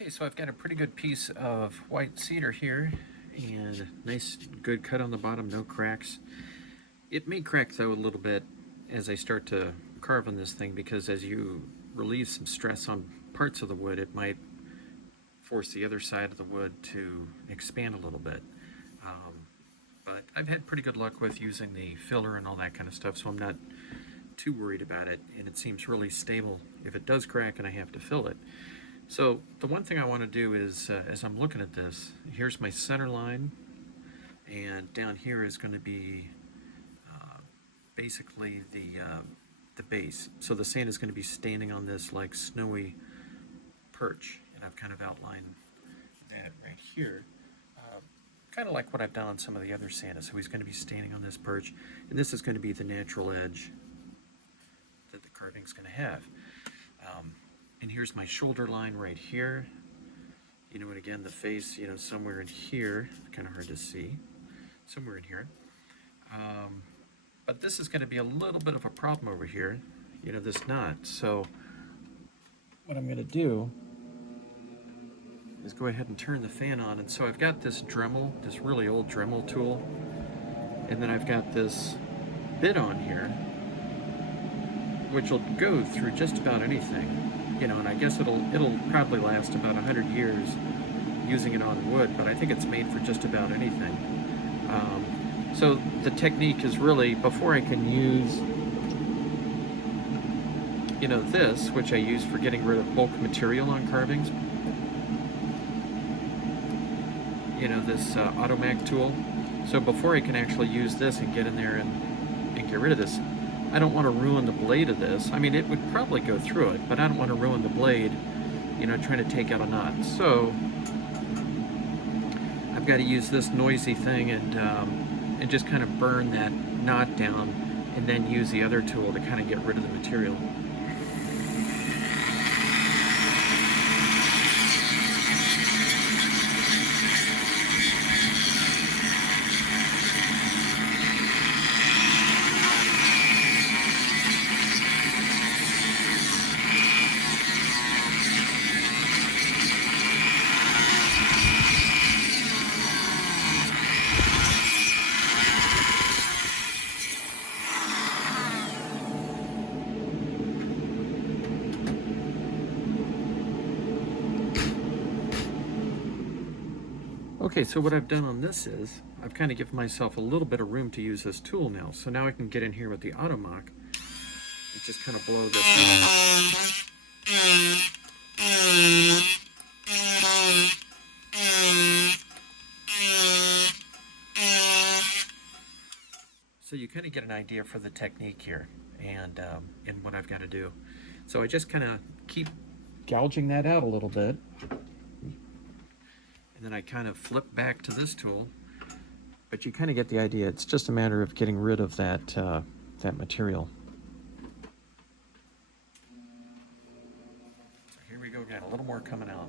Okay, so I've got a pretty good piece of white cedar here, and nice good cut on the bottom, no cracks. It may crack though a little bit as I start to carve on this thing, because as you relieve some stress on parts of the wood, it might force the other side of the wood to expand a little bit. But I've had pretty good luck with using the filler and all that kind of stuff, so I'm not too worried about it, and it seems really stable if it does crack and I have to fill it. So the one thing I want to do is, as I'm looking at this, here's my center line, and down here is going to be basically the base. So the sand is going to be standing on this like snowy perch, and I've kind of outlined that right here. Kind of like what I've done on some of the other sand. So he's going to be standing on this perch, and this is going to be the natural edge that the carving's going to have. And here's my shoulder line right here. And again, the face, somewhere in here, kind of hard to see, somewhere in here. But this is going to be a little bit of a problem over here, this knot. So what I'm going to do is go ahead and turn the fan on. And so I've got this Dremel, this really old Dremel tool, and then I've got this bit on here, which will go through just about anything. And I guess it'll probably last about 100 years using it on wood, but I think it's made for just about anything. So the technique is really, before I can use, this, which I use for getting rid of bulk material on carvings, this Automac tool. So before I can actually use this and get in there and get rid of this, I don't want to ruin the blade of this. I mean, it would probably go through it, but I don't want to ruin the blade, trying to take out a knot. So I've got to use this noisy thing and just kind of burn that knot down, and then use the other tool to kind of get rid of the material. Okay, so what I've done on this is, I've kind of given myself a little bit of room to use this tool now. So now I can get in here with the Automac and just kind of blow this out. So you kind of get an idea for the technique here and what I've got to do. So I just kind of keep gouging that out a little bit. And then I kind of flip back to this tool, but you kind of get the idea. It's just a matter of getting rid of that, that material. So here we go again, a little more coming out.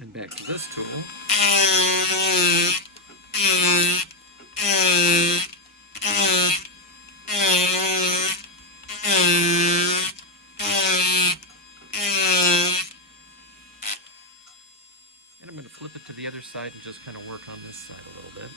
And back to this tool. And I'm going to flip it to the other side and just kind of work on this side a little bit.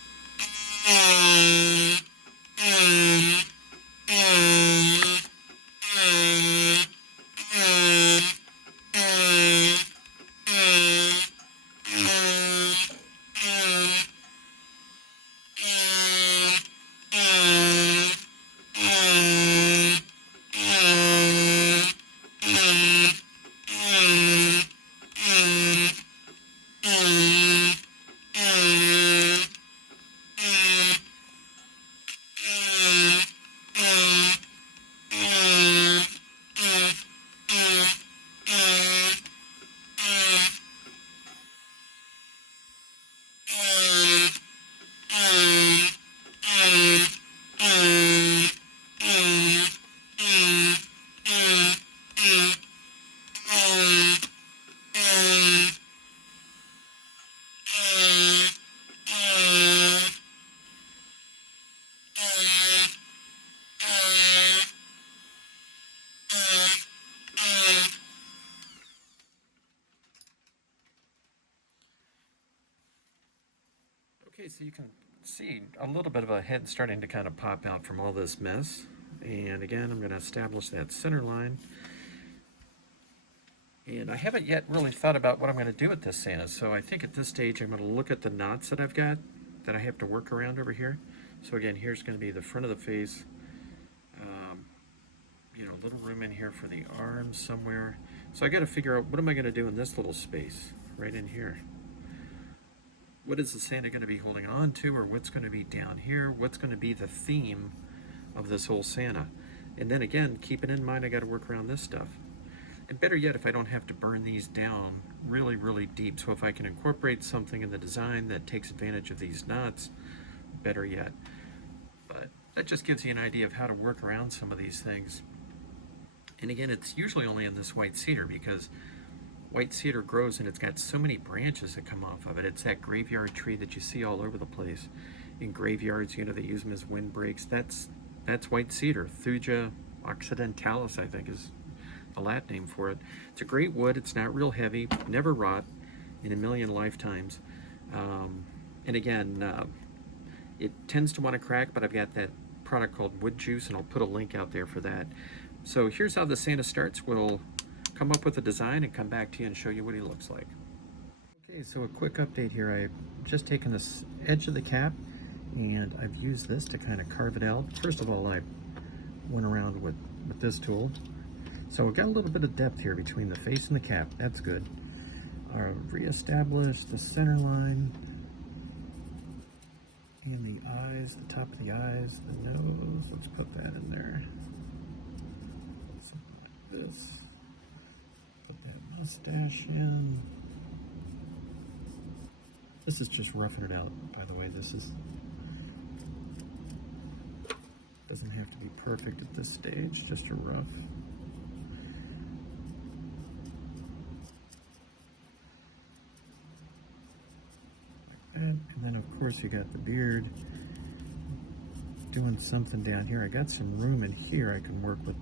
Okay, so you can see a little bit of a head starting to kind of pop out from all this mess. And again, I'm going to establish that center line. And I haven't yet really thought about what I'm going to do with this Santa, so I think at this stage I'm going to look at the knots that I've got that I have to work around over here. So again, here's going to be the front of the face. You know, a little room in here for the arms somewhere. So I got to figure out what am I going to do in this little space right in here. What is the Santa going to be holding on to, or what's going to be down here? What's going to be the theme of this whole Santa? And then again, keeping in mind I got to work around this stuff. And better yet, if I don't have to burn these down really, really deep. So if I can incorporate something in the design that takes advantage of these knots, better yet. But that just gives you an idea of how to work around some of these things. And again, it's usually only in this white cedar because white cedar grows and it's got so many branches that come off of it. It's that graveyard tree that you see all over the place. In graveyards, you know, they use them as windbreaks. That's white cedar. Thuja occidentalis, I think, is the Latin name for it. It's a great wood. It's not real heavy, never rot in a million lifetimes. And again, it tends to want to crack, but I've got that product called wood juice, and I'll put a link out there for that. So here's how the Santa starts. We'll come up with a design and come back to you and show you what he looks like. Okay, so a quick update here. I've just taken this edge of the cap and I've used this to kind of carve it out. First of all, I went around with this tool. So we've got a little bit of depth here between the face and the cap. That's good. Reestablish the center line and the eyes, the top of the eyes, the nose. Let's put that in there. Something like this. Put that mustache in. This is just roughing it out, by the way. This is doesn't have to be perfect at this stage, just a rough. And then of course you got the beard doing something down here. I got some room in here. I can work with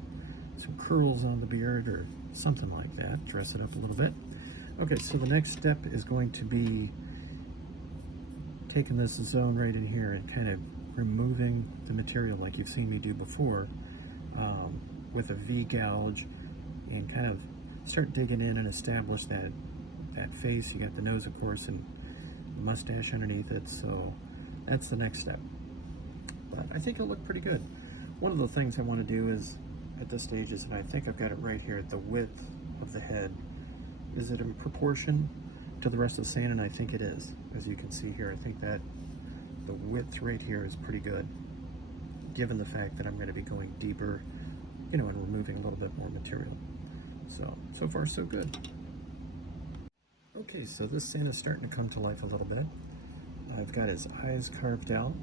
some curls on the beard or something like that, dress it up a little bit. Okay, so the next step is going to be taking this zone right in here and kind of removing the material like you've seen me do before, with a V gouge, and kind of start digging in and establish that face. You got the nose, of course, and the mustache underneath it. So that's the next step. But I think it'll look pretty good. One of the things I want to do is at this stage is, and I think I've got it right here, the width of the head. Is it in proportion to the rest of Santa? And I think it is. As you can see here, I think that the width right here is pretty good, given the fact that I'm going to be going deeper, you know, and removing a little bit more material. So far so good. Okay, so this Santa's starting to come to life a little bit. I've got his eyes carved out.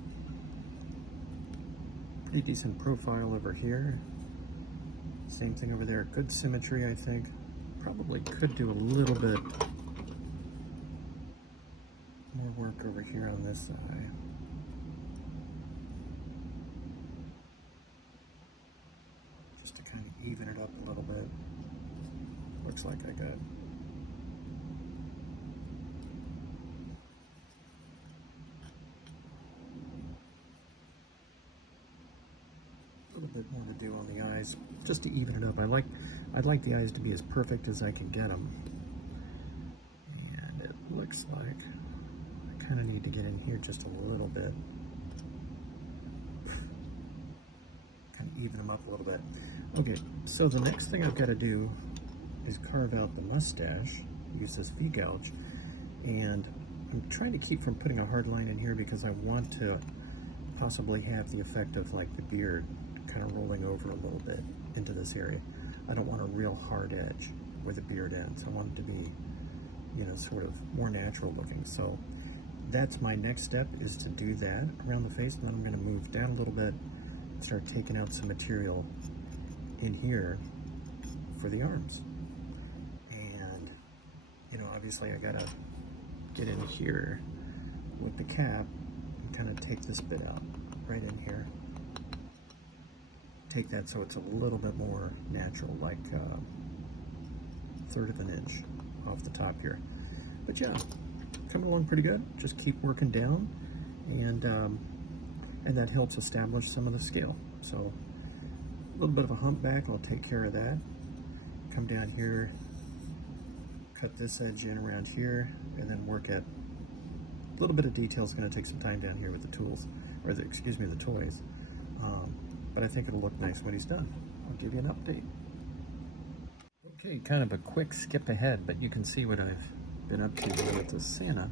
Pretty decent profile over here. Same thing over there. Good symmetry, I think. Probably could do a little bit more work over here on this eye. Just to kind of even it up a little bit. Looks like I got a little bit more to do on the eyes, just to even it up. I'd like the eyes to be as perfect as I can get them. And it looks like I kind of need to get in here just a little bit. Kind of even them up a little bit. Okay, so the next thing I've got to do is carve out the mustache, use this V gouge, and I'm trying to keep from putting a hard line in here because I want to possibly have the effect of like the beard kind of rolling over a little bit into this area. I don't want a real hard edge where the beard ends. I want it to be, you know, sort of more natural looking. So that's my next step, is to do that around the face, and then I'm going to move down a little bit and start taking out some material in here for the arms. And, you know, obviously I gotta get in here with the cap and kind of take this bit out right in here. Take that so it's a little bit more natural, like a third of an inch off the top here. But yeah, coming along pretty good. Just keep working down, and that helps establish some of the scale. So a little bit of a humpback, I'll take care of that. Come down here, cut this edge in around here, and then work at a little bit of detail. Is going to take some time down here with the tools, or excuse me, the toys. But I think it'll look nice when he's done. I'll give you an update. Okay, kind of a quick skip ahead, but you can see what I've been up to with the Santa.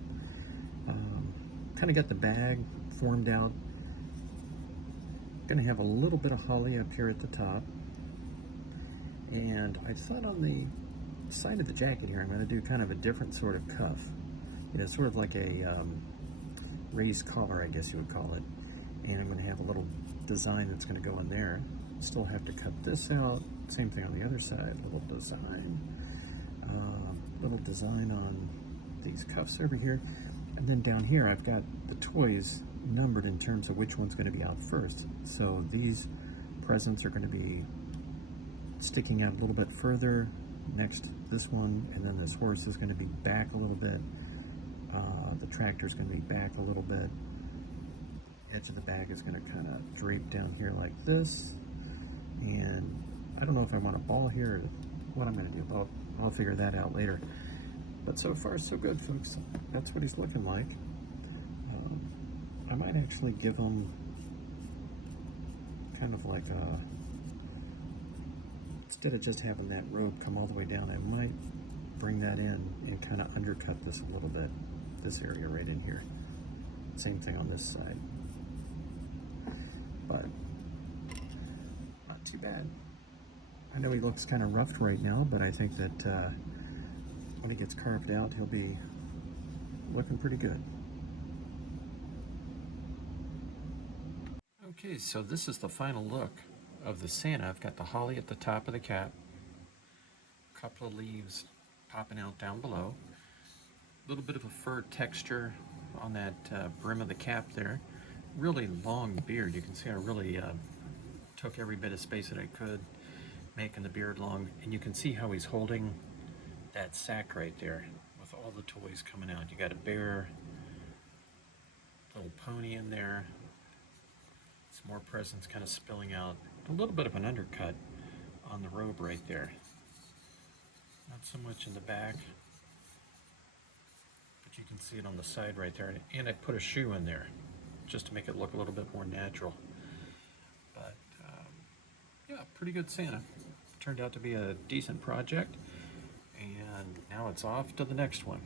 Kind of got the bag formed out. Going to have a little bit of holly up here at the top. And I thought on the side of the jacket here, I'm going to do kind of a different sort of cuff. You know, sort of like a raised collar, I guess you would call it. And I'm going to have a little design that's going to go in there. Still have to cut this out. Same thing on the other side. Little design on these cuffs over here. And then down here, I've got the toys numbered in terms of which one's going to be out first. So these presents are going to be sticking out a little bit further. Next, this one, and then this horse is going to be back a little bit. The tractor is going to be back a little bit. Edge of the bag is going to kind of drape down here like this. And I don't know if I want a ball here or what I'm going to do. I'll figure that out later. But so far, so good, folks. That's what he's looking like. I might actually give him kind of like a, instead of just having that robe come all the way down, I might bring that in and kind of undercut this a little bit, this area right in here. Same thing on this side. But not too bad. I know he looks kind of roughed right now, but I think that when he gets carved out, he'll be looking pretty good. Okay, so this is the final look of the Santa. I've got the holly at the top of the cap, a couple of leaves popping out down below, a little bit of a fur texture on that brim of the cap there. Really long beard. You can see I really took every bit of space that I could, making the beard long, and you can see how he's holding that sack right there with all the toys coming out. You got a bear, little pony in there, some more presents kind of spilling out, a little bit of an undercut on the robe right there. Not so much in the back, but you can see it on the side right there. And I put a shoe in there just to make it look a little bit more natural. But yeah, pretty good Santa. Turned out to be a decent project, and now it's off to the next one.